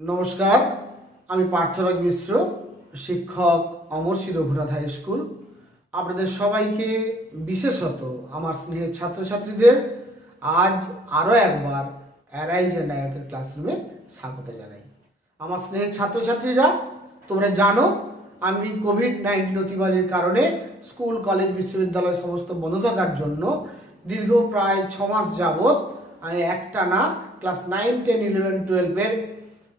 নমস্কার, আমি পার্থরাজ মিশ্র, শিক্ষক অমরশী রঘুনাথ হাই স্কুল। আপনাদের সবাইকে, বিশেষত আমার স্নেহের ছাত্রছাত্রীদের আজ আরও একবার অ্যারাইজ অ্যান্ড নায়কের ক্লাসরুমে স্বাগত জানাই। আমার স্নেহের ছাত্রছাত্রীরা, তোমরা জানো আমি কোভিড-19 অতিমারির কারণে স্কুল, কলেজ, বিশ্ববিদ্যালয় সমস্ত বন্ধ থাকার জন্য দীর্ঘ প্রায় 6 মাস যাবৎ আমি একটানা ক্লাস 9, 10, 11, 12-এর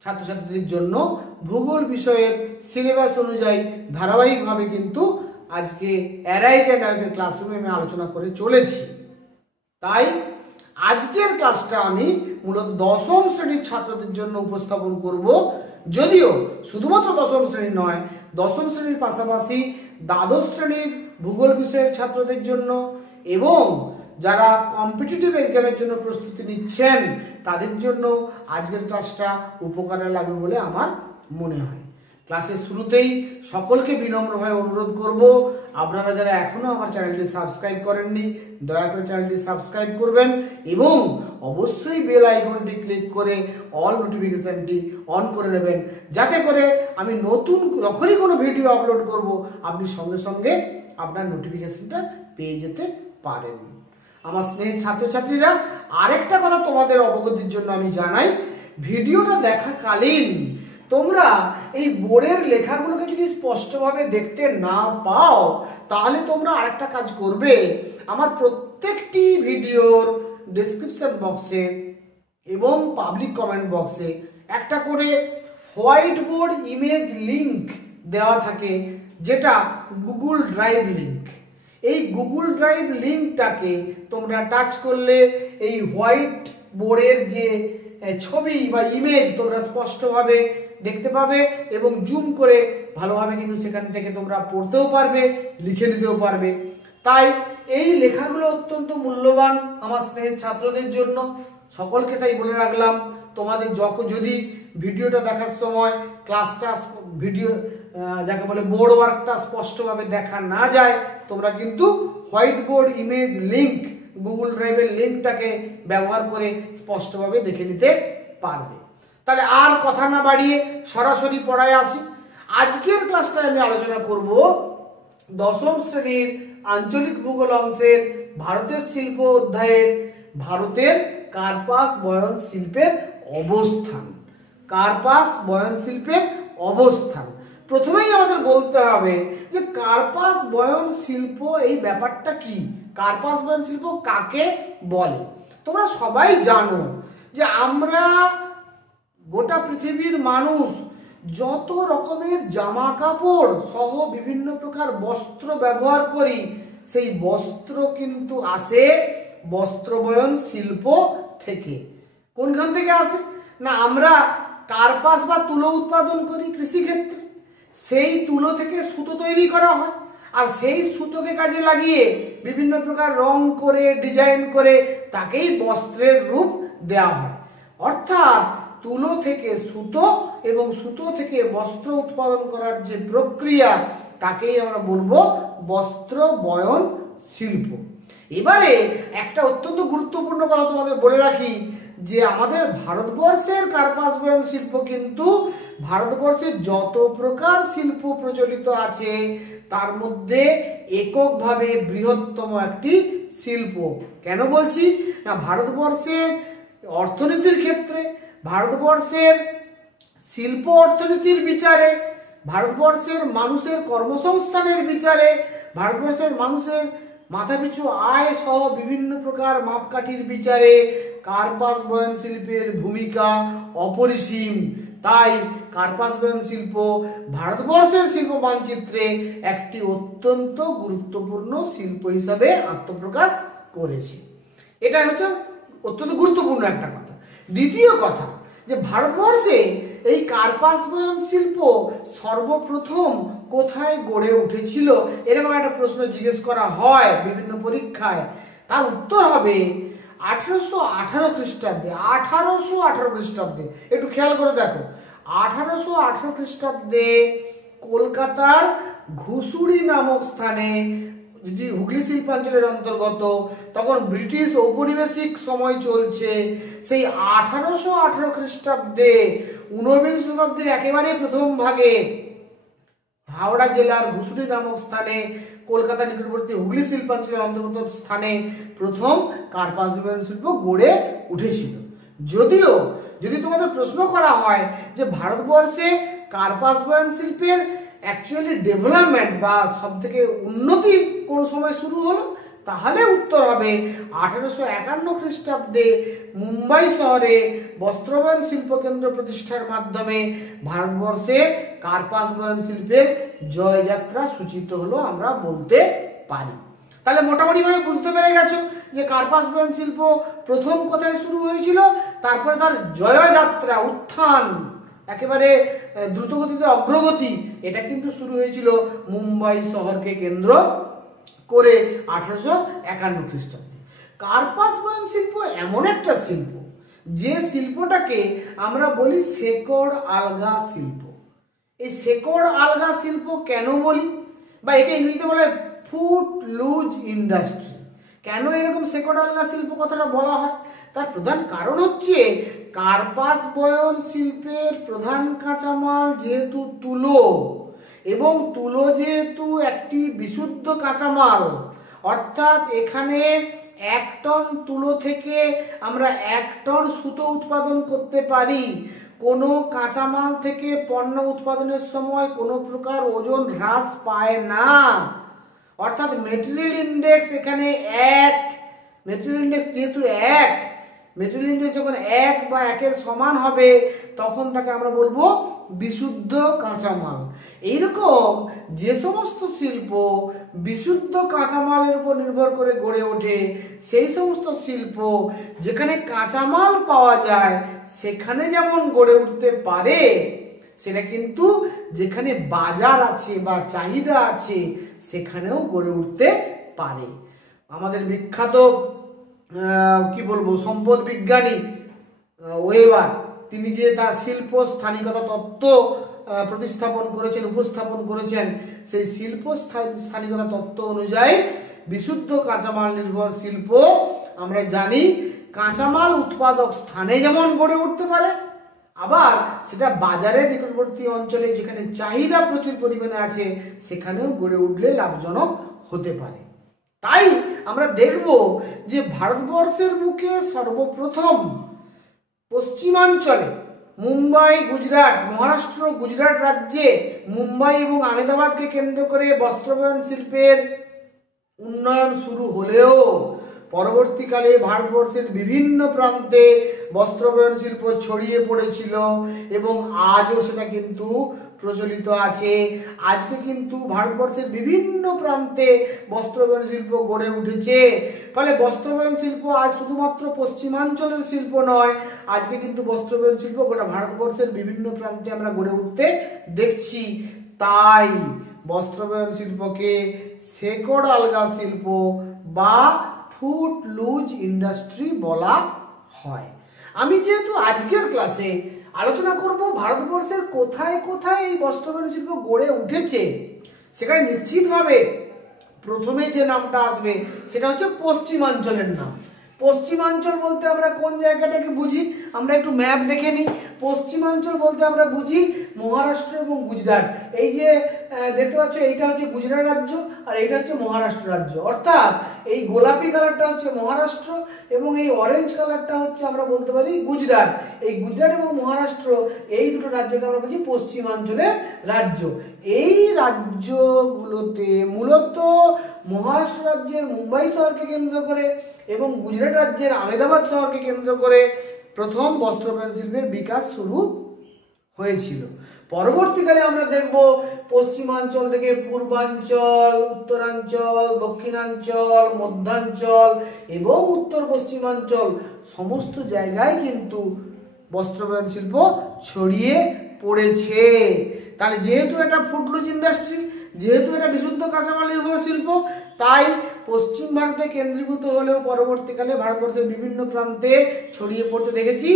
ছাত্রছাত্রীদের জন্য ভূগোল বিষয়ের সিলেবাস অনুযায়ী ধারাবাহিকভাবে কিন্তু আজকে অ্যারাইজ অ্যান্ড নায়কের ক্লাসরুমে আমি আলোচনা করে চলেছি। তাই আজকের ক্লাসটা আমি মূলত 10ম শ্রেণীর ছাত্রদের জন্য উপস্থাপন করব। যদিও শুধুমাত্র 10ম শ্রেণীর নয়, 10ম শ্রেণীর পাশাপাশি দ্বাদশ শ্রেণীর ভূগোল বিষয়ের ছাত্রদের জন্য এবং যারা কম্পিটিটিভ এক্সামের জন্য প্রস্তুতি নিচ্ছেন তাদের জন্য আজকের ক্লাসটা উপকারে লাগবে বলে আমার মনে হয়। ক্লাসের শুরুতেই সকলকে বিনম্রভাবে অনুরোধ করব, আপনারা যারা এখনো আমার চ্যানেলটি সাবস্ক্রাইব করেননি দয়া করে চ্যানেলটি সাবস্ক্রাইব করবেন এবং অবশ্যই বেল আইকনটি ক্লিক করে অল নোটিফিকেশনটি অন করে নেবেন, যাতে করে আমি নতুন যখনই কোনো ভিডিও আপলোড করব আপনি সঙ্গে সঙ্গে আপনার নোটিফিকেশনটা পেয়ে যেতে পারেন। আমার স্নেহের ছাত্রছাত্রীরা, আরেকটা কথা তোমাদের অবগতির জন্য আমি জানাই, ভিডিওটা দেখাকালীন তোমরা এই বোর্ডের লেখাগুলোকে যদি স্পষ্টভাবে দেখতে না পাও তাহলে তোমরা আরেকটা কাজ করবে, আমার প্রত্যেকটি ভিডিওর ডেসক্রিপশন বক্সে এবং পাবলিক কমেন্ট বক্সে একটা করে হোয়াইট বোর্ড ইমেজ লিংক দেওয়া থাকে, যেটা গুগল ড্রাইভ লিংক। এই গুগল ড্রাইভ লিংকটাকে তোমরা টাচ করলে এই হোয়াইট বোর্ডের যে ছবি বা ইমেজ তোমরা স্পষ্টভাবে দেখতে পাবে এবং জুম করে ভালোভাবে কিন্তু সেখান থেকে তোমরা পড়তেও পারবে, লিখে নিতেও পারবে। তাই এই লেখাগুলো অত্যন্ত মূল্যবান আমার স্নেহের ছাত্রদের জন্য। সকলকে তাই বলে রাখলাম, তোমাদের যদি ভিডিওটা দেখার সময় ক্লাসটা ভিডিও যাকে বলে বোর্ড ওয়ার্কটা স্পষ্টভাবে দেখা না যায়, তোমরা কিন্তু white board image link Google ড্রাইভের লিংকটাকে ব্যবহার করে স্পষ্টভাবে দেখে নিতে পারবে। তাহলে আর কথা না বাড়িয়ে সরাসরি পড়ায় আসি। আজকের ক্লাসটায় আমি আলোচনা করব 10ম শ্রেণীর আঞ্চলিক ভূগোল অংশের ভারতের শিল্প অধ্যায়ের ভারতের কার্পাস বয়ন শিল্পের অবস্থান। কার্পাস বয়ন শিল্পের অবস্থান প্রথমেই আমাদের বলতে হবে যে কার্পাস বয়ন শিল্প এই ব্যাপারটা কি, কার্পাস বয়ন শিল্প কাকে বলে। তোমরা সবাই জানো যে আমরা গোটা পৃথিবীর মানুষ যত রকমের জামা কাপড় সহ বিভিন্ন প্রকার বস্ত্র ব্যবহার করি, সেই বস্ত্র কিন্তু আসে বস্ত্র বয়ন শিল্প থেকে। কোনখান থেকে আসে না, আমরা কার্পাস বা তুলো উৎপাদন করি কৃষিক্ষেত্রে, সেই তুলো থেকে সুতো তৈরি করা হয় আর সেই সুতোকে কাজে লাগিয়ে বিভিন্ন প্রকার রং করে ডিজাইন করে তাকেই বস্ত্রের রূপ দেওয়া হয়। অর্থাৎ তুলো থেকে সুতো এবং সুতো থেকে বস্ত্র উৎপাদন করার যে প্রক্রিয়া তাকেই আমরা বলবো বস্ত্র বয়ন শিল্প। এবারে একটা অত্যন্ত গুরুত্বপূর্ণ কথা তোমাদের বলে রাখি যে আমাদের ভারতবর্ষের কার্পাস বয়ন শিল্প কিন্তু ভারতবর্ষে যত প্রকার শিল্প প্রচলিত আছে তার মধ্যে এককভাবে বৃহত্তম একটি শিল্প। কেন বলছি না, ভারতবর্ষের অর্থনীতির ক্ষেত্রে, ভারতবর্ষের শিল্প অর্থনীতির বিচারে, ভারতবর্ষের মানুষের কর্মসংস্থানের বিচারে, ভারতবর্ষের মানুষের মাথাপিছু আয় সহ বিভিন্ন প্রকার মাপকাঠির বিচারে কার্পাস বয়ন শিল্পের ভূমিকা অপরিসীম। তাই কার্পাস বয়ন শিল্প ভারতবর্ষের শিল্প মানচিত্রে একটি অত্যন্ত গুরুত্বপূর্ণ শিল্প হিসাবে আত্মপ্রকাশ করেছে। এটা হচ্ছে অত্যন্ত গুরুত্বপূর্ণ একটা কথা। দ্বিতীয় কথা যে ভারতবর্ষে এই কার্পাস বয়ন শিল্প সর্বপ্রথম কোথায় গড়ে উঠেছিল, এরকম একটা প্রশ্ন জিজ্ঞেস করা হয় বিভিন্ন পরীক্ষায়। তার উত্তর হবে 1818 খ্রিস্টাব্দে। 1818 খ্রিস্টাব্দে একটু খেয়াল করে দেখো, 1818 খ্রিস্টাব্দে কলকাতার ঘুষুরি নামক স্থানে যদি হুগলি শিল্পাঞ্চলের অন্তর্গত, তখন ব্রিটিশ ঔপনিবেশিক সময় চলছে। সেই 1818 খ্রিস্টাব্দে 19বিংশ শতাব্দীর একেবারে প্রথম ভাগে হাওড়া জেলার ঘুষুরি নামক স্থানে, কলকাতা নিকটবর্তী হুগলি শিল্পাঞ্চলের অন্তর্গত স্থানে প্রথম কার্পাস বয়ন শিল্প গড়ে উঠেছিল। যদিও যদি তোমাদের প্রশ্ন করা হয় যে ভারতবর্ষে কার্পাস বয়ন শিল্পের অ্যাকচুয়ালি ডেভেলপমেন্ট বা সব থেকে উন্নতি কোন সময় শুরু হলো, তাহলে উত্তর হবে 1851 খ্রিস্টাব্দে মুম্বাই শহরে বস্ত্রবয়ন শিল্প কেন্দ্র প্রতিষ্ঠার মাধ্যমে ভারতবর্ষে কার্পাস বয়ন শিল্পের জয়যাত্রা সূচিত হলো আমরা বলতে পারি। তাহলে মোটামুটি ভাবে বুঝতে পেরে গেছো যে কার্পাস বয়ন শিল্প প্রথম কোথায় শুরু হয়েছিল, তারপরে তার জয়যাত্রা, উত্থান, একেবারে দ্রুতগতিতে অগ্রগতি, এটা কিন্তু শুরু হয়েছিল মুম্বাই শহরকে কেন্দ্র করে 1851 খ্রিস্টাব্দে। কার্পাস বয়ন শিল্প এমন একটা শিল্প যে শিল্পটাকে আমরা বলি শেকড় আলগা শিল্প। এই শেকড় আলগা শিল্প কেন বলি, বা একে ইংরেজিতে বলে ফুট লুজ ইন্ডাস্ট্রি। কেন এরকম শেকড় আলগা শিল্প কথাটা বলা হয়, তার প্রধান কারণ হচ্ছে কার্পাস বয়ন শিল্পের প্রধান কাঁচামাল যেহেতু তুলো, এবং তুলো যেহেতু একটি বিশুদ্ধ কাঁচামাল, অর্থাৎ এখানে 1 টন তুলো থেকে আমরা 1 টন সুতো উৎপাদন করতে পারি। কোনো কাঁচামাল থেকে পণ্য উৎপাদনের সময় কোনো প্রকার ওজন হ্রাস পায় না, অর্থাৎ মেটেরিয়াল ইন্ডেক্স এখানে 1, মেটেরিয়াল ইন্ডেক্স যেহেতু 1, মেটেরিয়াল ইন্ডেক্স যখন 1 বা 1-এর সমান হবে তখন তাকে আমরা বলবো বিশুদ্ধ কাঁচামাল। এইরকম যে সমস্ত শিল্প বিশুদ্ধ কাঁচামালের উপর নির্ভর করে গড়ে ওঠে, সেই সমস্ত শিল্প যেখানে কাঁচামাল পাওয়া যায় সেখানে যেমন গড়ে উঠতে পারে, সেটা কিন্তু যেখানে বাজার আছে বা চাহিদা আছে সেখানেও গড়ে উঠতে পারে। আমাদের বিখ্যাত কি বলবো সম্পদ বিজ্ঞানী ওয়েবার, তিনি যে তার শিল্প স্থানিকতা তত্ত্ব প্রতিস্থাপন করেছেন, উপস্থাপন করেছেন, সেই শিল্প স্থানিকতা তত্ত্ব অনুযায়ী বিশুদ্ধ কাঁচামাল নির্ভর শিল্প আমরা জানি কাঁচামাল উৎপাদক স্থানে যেমন গড়ে উঠতে পারে, আবার সেটা বাজারের নিকটবর্তী অঞ্চলে যেখানে চাহিদা প্রচুর পরিমাণে আছে সেখানেও গড়ে উঠলে লাভজনক হতে পারে। তাই আমরা দেখব যে ভারতবর্ষের বুকে সর্বপ্রথম পশ্চিমাঞ্চলে মুম্বাই, গুজরাট, মহারাষ্ট্র, গুজরাট রাজ্যে মুম্বাই এবং আহমেদাবাদকে কেন্দ্র করে বস্ত্রবয়ন শিল্পের উন্নয়ন শুরু হলেও পরবর্তীকালে ভারতবর্ষের বিভিন্ন প্রান্তে বস্ত্রবয়ন শিল্প ছড়িয়ে পড়েছিল এবং আজও সেটা কিন্তু প্রচলিত আছে। আজকে কিন্তু ভারতবর্ষের বিভিন্ন প্রান্তে বস্ত্রবয়ন শিল্প গড়ে উঠেছে। ফলে বস্ত্রবয়ন শিল্প আজ শুধুমাত্র পশ্চিমাঞ্চলের শিল্প নয়, আজকে কিন্তু বস্ত্রবয়ন শিল্প গোটা ভারতবর্ষের বিভিন্ন প্রান্তে আমরা গড়ে উঠতে দেখছি। তাই বস্ত্রবয়ন শিল্পকে শেকড় আলগা শিল্প বা ফুট লুজ ইন্ডাস্ট্রি বলা হয়। আমি যেহেতু আজকের ক্লাসে আলোচনা করব ভারতবর্ষের কোথায় কোথায় এই বস্ত্রবয়ন শিল্প গড়ে উঠেছে, সেখানে নিশ্চিতভাবে প্রথমে যে নামটা আসবে সেটা হচ্ছে পশ্চিমাঞ্চলের নাম। পশ্চিমাঞ্চল বলতে আমরা কোন জায়গাটাকে বুঝি, আমরা একটু ম্যাপ দেখে নিই। পশ্চিমাঞ্চল বলতে আমরা বুঝি মহারাষ্ট্র এবং গুজরাট। এই যে দেখতে পাচ্ছ, এইটা হচ্ছে গুজরাট রাজ্য আর এইটা হচ্ছে মহারাষ্ট্র রাজ্য, অর্থাৎ এই গোলাপি কালারটা হচ্ছে মহারাষ্ট্র এবং এই অরেঞ্জ কালারটা হচ্ছে আমরা বলতে পারি গুজরাট। এই গুজরাট এবং মহারাষ্ট্র এই দুটো রাজ্যকে আমরা বলছি পশ্চিমাঞ্চলের রাজ্য। এই রাজ্যগুলোতে মূলত মহারাষ্ট্র রাজ্যের মুম্বাই শহরকে কেন্দ্র করে এবং গুজরাট রাজ্যের আহমেদাবাদ শহরকে কেন্দ্র করে প্রথম বস্ত্রবয়ন শিল্পের বিকাশ শুরু হয়েছিল। পরবর্তীকালে আমরা দেখব পশ্চিমাঞ্চল থেকে পূর্বাঞ্চল, উত্তরাঞ্চল, দক্ষিণাঞ্চল, মধ্যাঞ্চল এবং উত্তর পশ্চিমাঞ্চল সমস্ত জায়গায় কিন্তু বস্ত্রবয়ন শিল্প ছড়িয়ে পড়েছে। তাহলে যেহেতু এটা ফুডলুজ ইন্ডাস্ট্রি, যেহেতু এটা বিশুদ্ধ কাঁচামাল নির্ভর শিল্প, তাই পশ্চিম ভারতে কেন্দ্রীভূত হলেও পরবর্তীকালে ভারতবর্ষের বিভিন্ন প্রান্তে ছড়িয়ে পড়তে দেখেছি।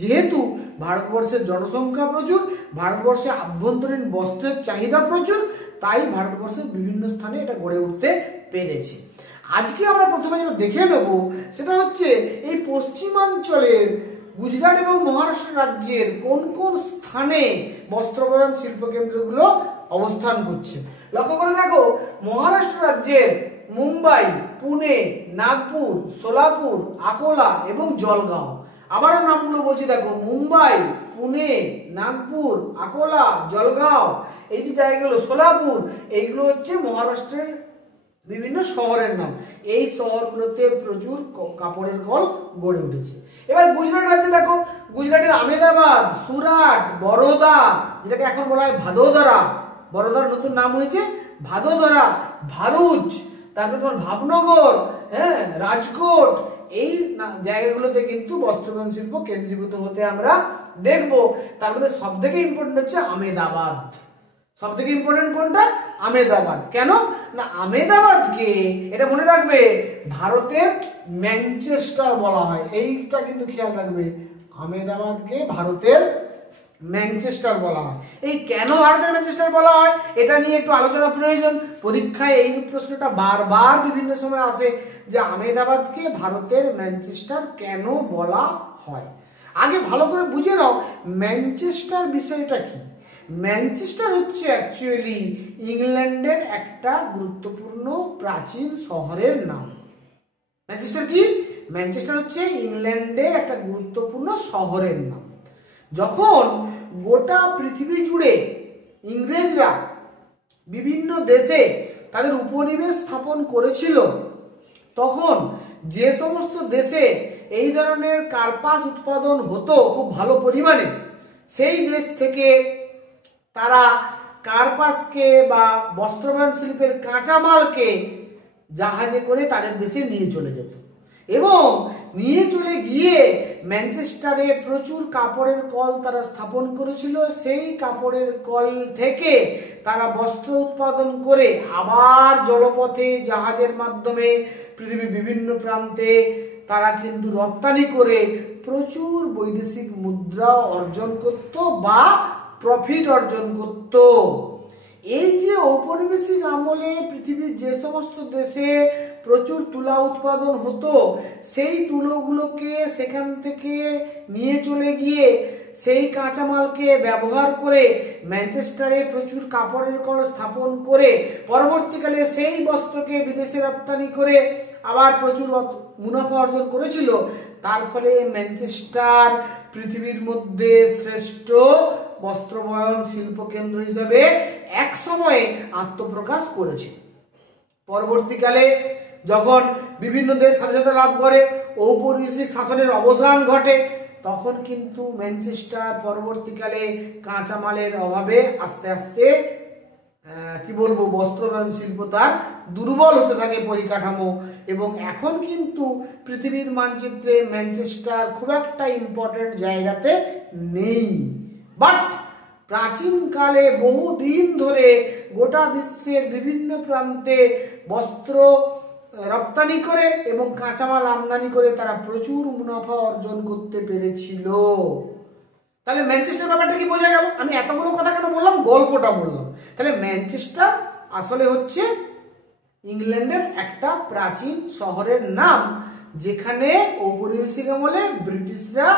যেহেতু ভারতবর্ষের জনসংখ্যা প্রচুর, ভারতবর্ষে আভ্যন্তরীণ বস্ত্রের চাহিদা প্রচুর, তাই ভারতবর্ষের বিভিন্ন স্থানে এটা গড়ে উঠতে পেরেছে। আজকে আমরা প্রথমে যেটা দেখে নেব সেটা হচ্ছে এই পশ্চিমাঞ্চলের গুজরাট এবং মহারাষ্ট্র রাজ্যের কোন কোন স্থানে বস্ত্রবয়ন শিল্পকেন্দ্রগুলো অবস্থান করছে। লক্ষ্য করে দেখো, মহারাষ্ট্র রাজ্যের মুম্বাই, পুনে, নাগপুর, সোলাপুর, আকোলা এবং জলগাঁও। আবারও নামগুলো বলছি, দেখো, মুম্বাই, পুনে, নাগপুর, আকোলা, জলগাঁও, এই যে জায়গাগুলো, সোলাপুর, এইগুলো হচ্ছে মহারাষ্ট্রের বিভিন্ন শহরের নাম। এই শহরগুলোতে প্রচুর কাপড়ের কল গড়ে উঠেছে। এবার গুজরাট রাজ্যে দেখো, গুজরাটের আহমেদাবাদ, সুরাট, বরোদা, যেটাকে এখন বলা হয় ভাদোদরা, বরোদার নতুন নাম হয়েছে ভাদোদরা, ভারুচ, তারপরে তোমার ভাবনগর, হ্যাঁ, রাজকোট, এই জায়গাগুলোতে কিন্তু বস্ত্রবয়ন শিল্প কেন্দ্রীভূত হতে আমরা দেখবো। তার মধ্যে সব থেকে ইম্পর্টেন্ট হচ্ছে আহমেদাবাদ। সব থেকে ইম্পর্টেন্ট কোনটা? আহমেদাবাদ। কেন না, আহমেদাবাদকে, এটা মনে রাখবে, ভারতের ম্যানচেস্টার বলা হয়। এইটা কিন্তু খেয়াল রাখবে, আহমেদাবাদকে ভারতের ম্যানচেস্টার বলা হয়। এই কেন ভারতের ম্যানচেস্টার বলা হয় এটা নিয়ে একটু আলোচনা প্রয়োজন। পরীক্ষায় এই প্রশ্নটা বারবার বিভিন্ন সময় আসে যে আহমেদাবাদকে ভারতের ম্যানচেস্টার কেন বলা হয়। আগে ভালো করে বুঝে নাও ম্যানচেস্টার বিষয়টা কি। ম্যানচেস্টার হচ্ছে অ্যাকচুয়ালি ইংল্যান্ডের একটা গুরুত্বপূর্ণ প্রাচীন শহরের নাম। ম্যানচেস্টার কি? ম্যানচেস্টার হচ্ছে ইংল্যান্ডের একটা গুরুত্বপূর্ণ শহরের নাম। যখন গোটা পৃথিবী জুড়ে ইংরেজরা বিভিন্ন দেশে তাদের উপনিবেশ স্থাপন করেছিল, তখন যে সমস্ত দেশে এই ধরনের কার্পাস উৎপাদন হতো খুব ভালো পরিমাণে, সেই দেশ থেকে তারা কার্পাসকে বা বস্ত্রবয়ন শিল্পের কাঁচামালকে জাহাজে করে তাদের দেশে নিয়ে চলে যেত এবং নিয়ে চলে গিয়ে ম্যানচেস্টারে প্রচুর কাপড়ের কল তারা স্থাপন করেছিল। সেই কাপড়ের কল থেকে তারা বস্ত্র উৎপাদন করে আবার জলপথে জাহাজের মাধ্যমে পৃথিবীর বিভিন্ন প্রান্তে তারা কিন্তু রপ্তানি করে প্রচুর বৈদেশিক মুদ্রা অর্জন করত বা প্রফিট অর্জন করত। এই যে ঔপনিবেশিক আমলে পৃথিবীর যে সমস্ত দেশে প্রচুর তুলা উৎপাদন হতো, সেই তুলোগুলোকে সেখান থেকে নিয়ে চলে গিয়ে সেই কাঁচামালকে ব্যবহার করে ম্যানচেস্টারে প্রচুর কাপড়ের কল স্থাপন করে পরবর্তীকালে সেই বস্ত্রকে বিদেশে রপ্তানি করে আবার প্রচুর মুনাফা অর্জন করেছিল। তার ফলে ম্যানচেস্টার পৃথিবীর মধ্যে শ্রেষ্ঠ বস্ত্রবয়ন শিল্প কেন্দ্র হিসেবে এক সময়ে আত্মপ্রকাশ করেছে। পরবর্তীকালে যখন বিভিন্ন দেশ স্বাধীনতা লাভ করে, ঔপনিবেশিক শাসনের অবসান ঘটে, তখন কিন্তু ম্যানচেস্টার পরবর্তীকালে কাঁচামালের অভাবে আস্তে আস্তে কি বলবো, বস্ত্রবয়ন শিল্প তার দুর্বল হতে থাকে পরিকাঠামো, এবং এখন কিন্তু পৃথিবীর মানচিত্রে ম্যানচেস্টার খুব একটা ইম্পর্টেন্ট জায়গাতে নেই। বাট প্রাচীনকালে বহুদিন ধরে গোটা বিশ্বের বিভিন্ন প্রান্তে বস্ত্র রপ্তানি করে এবং কাঁচামাল আমদানি করে তারা প্রচুর মুনাফা অর্জন করতে পেরেছিল। তাহলে ম্যানচেস্টার ব্যাপারটা কি বোঝা গেল? আমি এতগুলো কথা কেন বললাম, গল্পটা বললাম। তাহলে ম্যানচেস্টার আসলে হচ্ছে ইংল্যান্ডের একটা প্রাচীন শহরের নাম, যেখানে ঔপনিবেশিক আমলে ব্রিটিশরা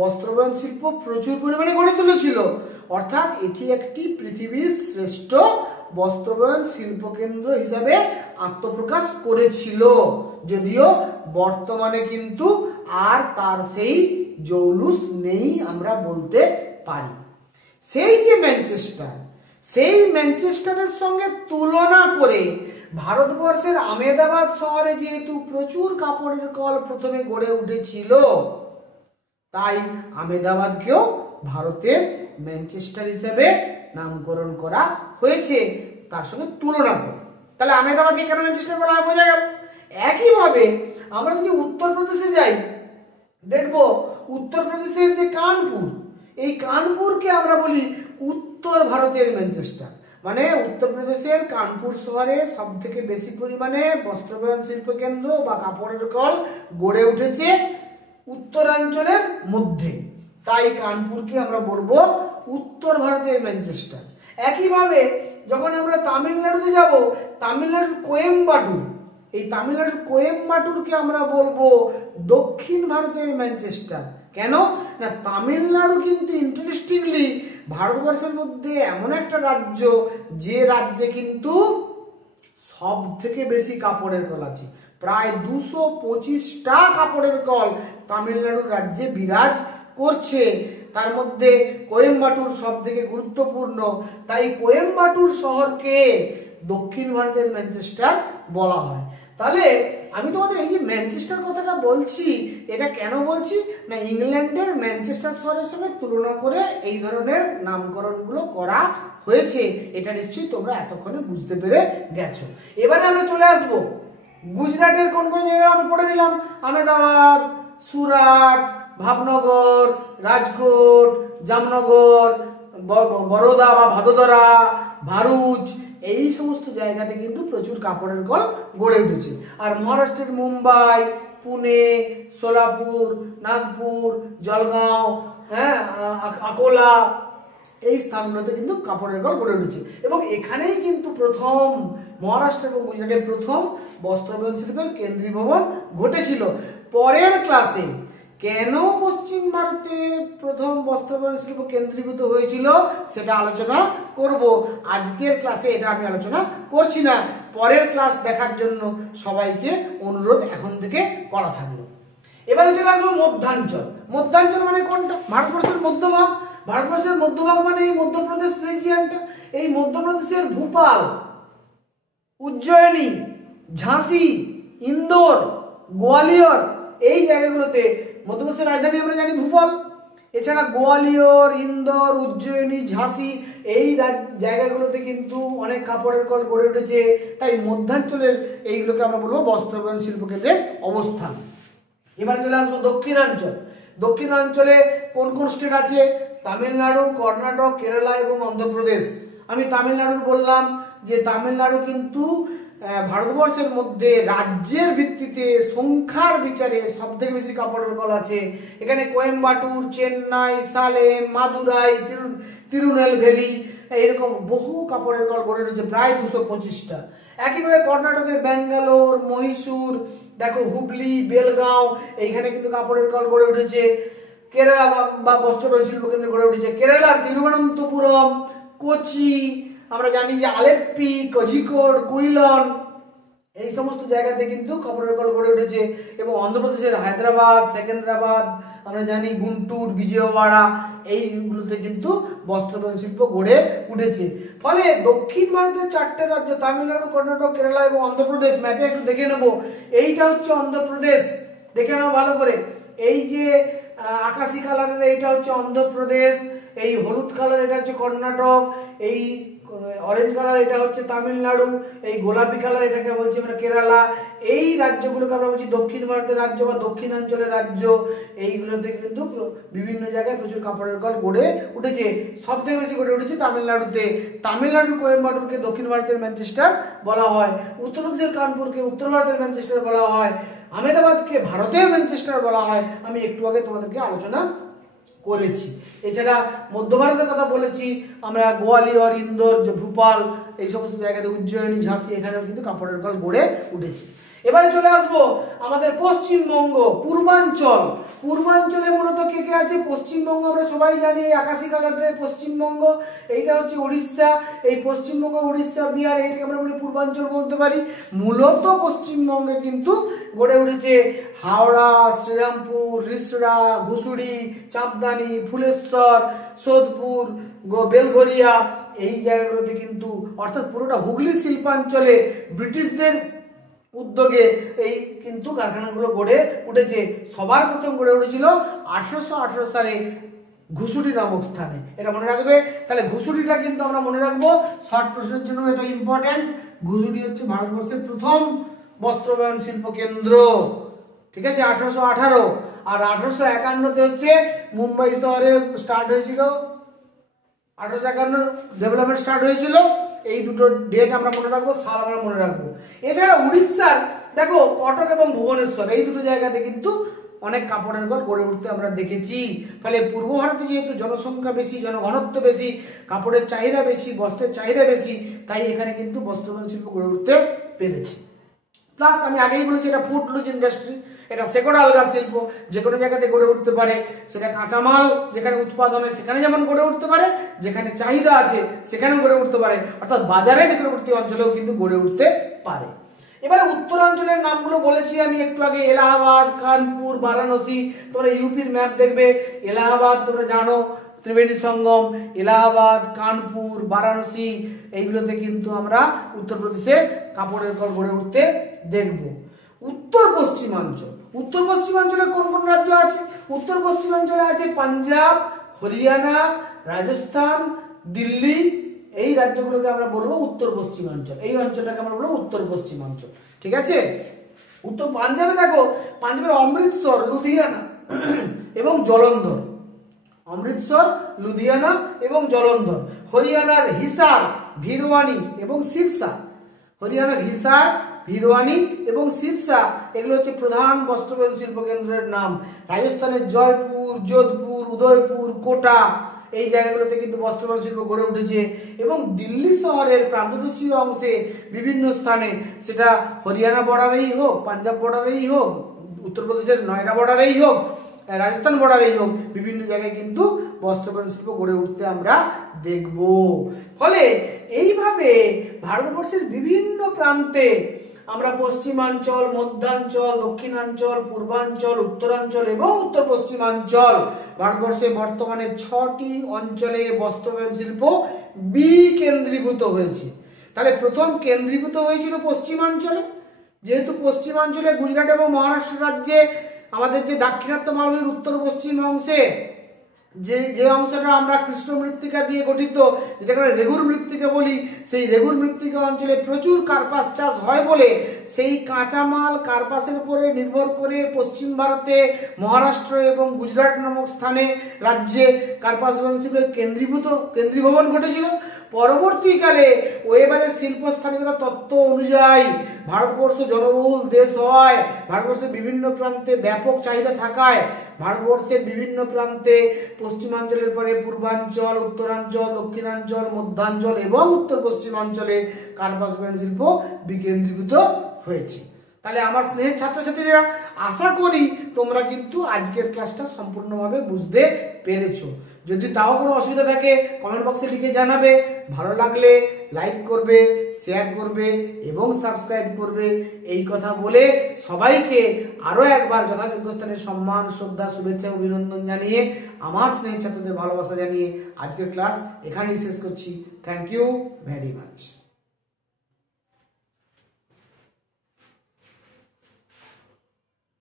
বস্ত্রবয়ন শিল্প প্রচুর পরিমাণে গড়ে তুলেছিল। অর্থাৎ এটি একটি পৃথিবীর শ্রেষ্ঠ বস্ত্রবয়ন শিল্প কেন্দ্র হিসাবে আত্মপ্রকাশ করেছিল, যদিও বর্তমানে কিন্তু আর তার সেই জৌলুস নেই আমরা বলতে পারি। সেই যে ম্যানচেস্টার, সেই ম্যানচেস্টারের সঙ্গে তুলনা করে ভারতবর্ষের আহমেদাবাদ শহরে যেহেতু প্রচুর কাপড়ের কল প্রথমে গড়ে উঠেছিল, তাই আহমেদাবাদকেও ভারতের ম্যানচেস্টার হিসেবে নামকরণ করা হয়েছে তার সঙ্গে তুলনা করে। তাহলে আহমেদাবাদকে কেন ম্যানচেস্টার বলা হয় বোঝা গেল। একইভাবে আমরা যদি উত্তরপ্রদেশে যাই, দেখব উত্তরপ্রদেশের যে কানপুর, এই কানপুরকে আমরা বলি উত্তর ভারতের ম্যানচেস্টার। মানে উত্তরপ্রদেশের কানপুর শহরে সব থেকে বেশি পরিমাণে বস্ত্রবয়ন শিল্প কেন্দ্র বা কাপড়ের কল গড়ে উঠেছে উত্তরাঞ্চলের মধ্যে, তাই কানপুরকে আমরা বলবো উত্তর ভারতের ম্যানচেস্টার। একইভাবে যখন আমরা তামিলনাড়ুতে যাব, তামিলনাড়ুর কোয়েম্বাটুর, এই তামিলনাড়ুর কোয়েম্বাটুরকে আমরা বলবো দক্ষিণ ভারতের ম্যানচেস্টার। কেন না, তামিলনাড়ু কিন্তু ইন্টারেস্টিংলি ভারতবর্ষের মধ্যে এমন একটা রাজ্য যে রাজ্যে কিন্তু সব থেকে বেশি কাপড়ের কল আছে। প্রায় 225টা কাপড়ের কল তামিলনাড়ুর রাজ্যে বিরাজ করছে। তার মধ্যে কোয়েম্বাটুর সব থেকে গুরুত্বপূর্ণ, তাই কোয়েম্বাটুর শহরকে দক্ষিণ ভারতের ম্যানচেস্টার বলা হয়। তাহলে আমি তোমাদের এই যে ম্যানচেস্টার কথাটা বলছি, এটা কেন বলছি না, ইংল্যান্ডের ম্যানচেস্টার শহরের সঙ্গে তুলনা করে এই ধরনের নামকরণগুলো করা হয়েছে। এটা নিশ্চয়ই তোমরা এতক্ষণে বুঝতে পেরে গেছো। এবারে আমরা চলে আসবো গুজরাটের কোন কোন জায়গা আমি পড়ে নিলাম। আহমেদাবাদ, সুরাট, ভাবনগর, রাজকোট, জামনগর, বরোদা বা ভাদোদরা, ভারুচ, এই সমস্ত জায়গাতে কিন্তু প্রচুর কাপড়ের কল গড়ে উঠেছে। আর মহারাষ্ট্রের মুম্বাই, পুনে, সোলাপুর, নাগপুর, জলগাঁও, হ্যাঁ, আকোলা, এই স্থানগুলোতে কিন্তু কাপড়ের কল গড়ে উঠেছে। এবং এখানেই কিন্তু প্রথম মহারাষ্ট্র এবং গুজরাটের প্রথম বস্ত্রবয়ন শিল্পের কেন্দ্রীভবন ঘটেছিল। পরের ক্লাসে কেন পশ্চিম ভারতে প্রথম বস্ত্রবয়ন শিল্প কেন্দ্রীভূত হয়েছিল সেটা আলোচনা করব। আজকের ক্লাসে এটা আমি আলোচনা করছি না। পরের ক্লাস দেখার জন্য সবাইকে অনুরোধ এখন থেকে করা থাকলো। এবারে চলে আসবো মধ্যাঞ্চল। মধ্যাঞ্চল মানে কোনটা? ভারতবর্ষের মধ্যভাগ। ভারতবর্ষের মধ্যভাগ মানে এই মধ্যপ্রদেশ রিজিয়নটা। এই মধ্যপ্রদেশের ভোপাল, উজ্জয়িনী, ঝাঁসি, ইন্দোর, গোয়ালিয়র, এই জায়গাগুলোতে, মধ্যপ্রদেশের রাজধানী আমরা জানি ভোপাল, এছাড়া গোয়ালিয়র, ইন্দোর, উজ্জয়িনী, ঝাঁসি, এই জায়গাগুলোতে কিন্তু অনেক কাপড়ের কল গড়ে উঠেছে। তাই মধ্যাঞ্চলের এইগুলোকে আমরা বলবো বস্ত্রবয়ন শিল্পকেন্দ্রের অবস্থান। এবারে চলে আসবো দক্ষিণাঞ্চল। দক্ষিণাঞ্চলে কোন কোন স্টেট আছে? তামিলনাড়ু, কর্ণাটক, কেরালা এবং অন্ধ্রপ্রদেশ। আমি তামিলনাড়ুর বললাম যে তামিলনাড়ু কিন্তু ভারতবর্ষের মধ্যে রাজ্যের ভিত্তিতে সংখ্যার বিচারে সব থেকে বেশি কাপড়ের কল আছে। এখানে কোয়েম্বাটুর, চেন্নাই, সালেম, মাদুরাই, তিরুনেলভেলি, এরকম বহু কাপড়ের কল গড়ে উঠেছে, প্রায় 225টা। একইভাবে কর্ণাটকের ব্যাঙ্গালোর, মহীশূর, দেখো হুগলি, বেলগাঁও, এইখানে কিন্তু কাপড়ের কল গড়ে উঠেছে। কেরালা বা বস্ত্রবয়ন শিল্প কেন্দ্র গড়ে উঠেছে। কেরালার তিরুবনন্তপুরম, কোচি, আমরা জানি যে আলেপ্পি, কোঝিকোড, কুইলন, এই সমস্ত জায়গাতে কিন্তু কাপড়ের কল গড়ে উঠেছে। এবং অন্ধ্রপ্রদেশের হায়দ্রাবাদ, সেকেন্দ্রাবাদ, আমরা জানি গুন্টুর, বিজয়ওয়াড়া, এইগুলোতে কিন্তু বস্ত্রবয়ন শিল্প গড়ে উঠেছে। ফলে দক্ষিণ ভারতের 4টে রাজ্য তামিলনাড়ু, কর্ণাটক, কেরালা এবং অন্ধ্রপ্রদেশ, ম্যাপে একটু দেখে নেব। এইটা হচ্ছে অন্ধ্রপ্রদেশ, দেখে নাও ভালো করে। এই যে আকাশি কালারের এইটা হচ্ছে অন্ধ্রপ্রদেশ, এই হলুদ কালার এটা হচ্ছে কর্ণাটক, এই অরেঞ্জ কালার এটা হচ্ছে তামিলনাড়ু, এই গোলাপি কালার এটাকে বলছি আমরা কেরালা। এই রাজ্যগুলোকে আমরা বলছি দক্ষিণ ভারতের রাজ্য বা দক্ষিণাঞ্চলের রাজ্য। এইগুলোতে কিন্তু বিভিন্ন জায়গায় প্রচুর কাপড়ের কল গড়ে উঠেছে। সব থেকে বেশি গড়ে উঠেছে তামিলনাড়ুতে। তামিলনাড়ুর কোয়েম্বাটুরকে দক্ষিণ ভারতের ম্যানচেস্টার বলা হয়, উত্তরপ্রদেশের কানপুরকে উত্তর ভারতের ম্যানচেস্টার বলা হয়, আহমেদাবাদকে ভারতের ম্যানচেস্টার বলা হয়। আমি একটু আগে তোমাদেরকে আলোচনা করেছি। এছাড়া মধ্য ভারতের কথা বলেছি আমরা, গোয়ালিয়র, ইন্দোর, ভোপাল, এই সমস্ত জায়গাতে, উজ্জয়িনী, ঝাঁসি, এখানেও কিন্তু কাপড়ের কল গড়ে উঠেছে। এবারে চলে আসবো আমাদের পশ্চিমবঙ্গ, পূর্বাঞ্চল। পূর্বাঞ্চলে মূলত কে কে আছে? পশ্চিমবঙ্গ আমরা সবাই জানি, আকাশি কালারের পশ্চিমবঙ্গ, এইটা হচ্ছে উড়িষ্যা। এই পশ্চিমবঙ্গ, উড়িষ্যা, বিহার, এইটাকে আমরা বলি পূর্বাঞ্চল বলতে পারি। মূলত পশ্চিমবঙ্গে কিন্তু গড়ে উঠেছে হাওড়া, শ্রীরামপুর, রিষড়া, ঘুষুড়ি, চাঁপদানি, ফুলেশ্বর, সোদপুর, বেলঘরিয়া, এই জায়গাগুলোতে কিন্তু, অর্থাৎ পুরোটা হুগলি শিল্পাঞ্চলে ব্রিটিশদের উদ্যোগে এই কিন্তু কারখানাগুলো গড়ে উঠেছে। সবার প্রথম গড়ে উঠেছিল 1818 সালে ঘুষুড়ি নামক স্থানে, এটা মনে রাখবে। তাহলে ঘুষুড়িটা কিন্তু আমরা মনে রাখবো, শর্ট প্রশ্নের জন্য এটা ইম্পর্টেন্ট। ঘুষুড়ি হচ্ছে ভারতবর্ষের প্রথম বস্ত্রবয়ন শিল্প কেন্দ্র, ঠিক আছে, 1818। আর 1851-তে হচ্ছে মুম্বাই শহরে স্টার্ট হয়েছিল, 1851 ডেভেলপমেন্ট স্টার্ট হয়েছিল। এই দুটো ডেট আমরা মনে রাখবো, সাল আমরা মনে রাখবো। এছাড়া উড়িষ্যার দেখো কটক এবং ভুবনেশ্বর, এই দুটো জায়গাতে কিন্তু অনেক কাপড়ের কল গড়ে উঠতে আমরা দেখেছি। ফলে পূর্ব ভারতে যেহেতু জনসংখ্যা বেশি, জনঘনত্ব বেশি, কাপড়ের চাহিদা বেশি, বস্ত্রের চাহিদা বেশি, তাই এখানে কিন্তু বস্ত্র বয়ন শিল্প গড়ে উঠতে পেরেছে। প্লাস আমি আগেই বলেছি এটা ফুড লুজ ইন্ডাস্ট্রি, এটা শেকড় আলগা শিল্প, যে কোনো জায়গাতে গড়ে উঠতে পারে। সেটা কাঁচামাল যেখানে উৎপাদন হয় সেখানে যেমন গড়ে উঠতে পারে, যেখানে চাহিদা আছে সেখানেও গড়ে উঠতে পারে, অর্থাৎ বাজারের নিকটবর্তী অঞ্চলেও কিন্তু গড়ে উঠতে পারে। এবারে উত্তরাঞ্চলের নামগুলো বলেছি আমি একটু আগে, এলাহাবাদ, কানপুর, বারাণসী। তোমরা ইউপির ম্যাপ দেখবে, এলাহাবাদ তোমরা জানো ত্রিবেণী সঙ্গম, এলাহাবাদ, কানপুর, বারাণসী, এইগুলোতে কিন্তু আমরা উত্তরপ্রদেশে কাপড়ের কল গড়ে উঠতে দেখব। উত্তর পশ্চিমাঞ্চল, উত্তর পশ্চিমাঞ্চলে কোন কোন রাজ্য আছে? উত্তর পশ্চিমাঞ্চলে আছে পাঞ্জাব, হরিয়ানা, রাজস্থান, দিল্লি, এই রাজ্যগুলোকে আমরা বলবো উত্তর পশ্চিমাঞ্চল। এই অঞ্চলটাকে আমরা বলবো উত্তর পশ্চিমাঞ্চল, ঠিক আছে। উত্তর পাঞ্জাবে দেখো, পাঞ্জাবের অমৃতসর, লুধিয়ানা এবং জলন্ধর, অমৃতসর, লুধিয়ানা এবং জলন্ধর। হরিয়ানার হিসার, ভিরওয়ানি এবং সিরসা, হরিয়ানার হিসার, ভিরওয়ানি এবং সিরসা, এগুলো হচ্ছে প্রধান বস্ত্র বয়ন শিল্প কেন্দ্রের নাম। রাজস্থানের জয়পুর, যোধপুর, উদয়পুর, কোটা, এই জায়গাগুলোতে কিন্তু বস্ত্র বয়ন শিল্প গড়ে উঠেছে। এবং দিল্লি শহরের প্রান্তদেশীয় অংশে বিভিন্ন স্থানে, সেটা হরিয়ানা বর্ডারেই হোক, পাঞ্জাব বর্ডারেই হোক, উত্তরপ্রদেশের নয়ডা বর্ডারেই হোক, রাজস্থান বর্ডারেই হোক, বিভিন্ন জায়গায় কিন্তু বস্ত্র বয়ন শিল্প গড়ে উঠতে আমরা দেখব। ফলে এইভাবে ভারতবর্ষের বিভিন্ন প্রান্তে আমরা পশ্চিমাঞ্চল, মধ্যাঞ্চল, দক্ষিণাঞ্চল, পূর্বাঞ্চল, উত্তরাঞ্চল এবং উত্তর পশ্চিমাঞ্চল, ভারতবর্ষে বর্তমানে 6টি অঞ্চলে বস্ত্র বয়ন শিল্প বিকেন্দ্রীভূত হয়েছে। তাহলে প্রথম কেন্দ্রীভূত হয়েছিল পশ্চিমাঞ্চলে, যেহেতু পশ্চিমাঞ্চলে গুজরাট এবং মহারাষ্ট্র রাজ্যে আমাদের যে দাক্ষিণাত্য মালভূমির উত্তর পশ্চিম অংশে যে অংশটা আমরা কৃষ্ণ মৃত্তিকা দিয়ে গঠিত, যেটাকে রেগুর মৃত্তিকা বলি, সেই রেগুর মৃত্তিকা অঞ্চলে প্রচুর কার্পাস চাষ হয় বলে সেই কাঁচামাল কার্পাসের উপরে নির্ভর করে পশ্চিম ভারতে মহারাষ্ট্র এবং গুজরাট নামক স্থানে রাজ্যে কার্পাস বয়ন শিল্পের কেন্দ্রীভবন ঘটেছিল। পরবর্তীকালে ওয়েবারের শিল্প স্থানীয়তা তত্ত্ব অনুযায়ী ভারতবর্ষ জনবহুল দেশ হওয়ায়, ভারতবর্ষের বিভিন্ন প্রান্তে ব্যাপক চাহিদা থাকায়, ভারতবর্ষের বিভিন্ন প্রান্তে পশ্চিমাঞ্চলের পরে পূর্বাঞ্চল, উত্তরাঞ্চল, দক্ষিণাঞ্চল, মধ্যাঞ্চল এবং উত্তর পশ্চিমাঞ্চলে কার্পাস বয়ন শিল্প বিকেন্দ্রীভূত হয়েছে। তাহলে আমার স্নেহের ছাত্রছাত্রীরা, আশা করি তোমরা কিন্তু আজকের ক্লাসটা সম্পূর্ণভাবে বুঝতে পেরেছো। যদি তাও কোনো অসুবিধা থাকে কমেন্ট বক্সে লিখে জানাবে। ভালো লাগলে লাইক করবে, শেয়ার করবে এবং সাবস্ক্রাইব করবে। এই কথা বলে সবাইকে আরো একবার যথাযোগ্য স্থানে সম্মান, শ্রদ্ধা, শুভেচ্ছা, অভিনন্দন জানিয়ে, আমার স্নেহের ছাত্রদের ভালোবাসা জানিয়ে আজকের ক্লাস এখানেই শেষ করছি। Thank you very much.